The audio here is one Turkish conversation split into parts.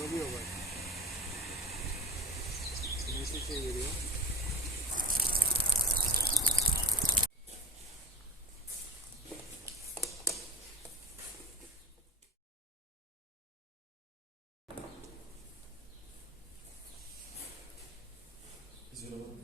Azalıyor bak. Güneşe çeviriyor. Anam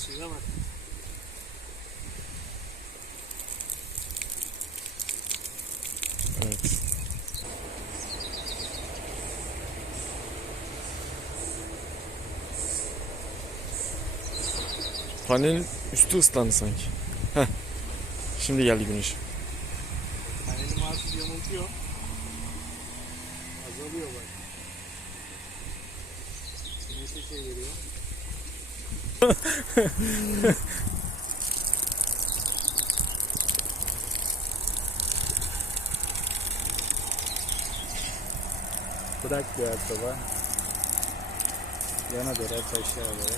suya bak. Evet. Panelin üstü ıslandı sanki. Heh. Şimdi geldi güneş. Panelim artık yanıltıyor. Azalıyor bak. Güneşe çeviriyor. Bırak biraz baba. Yana doğru aşağı doğru.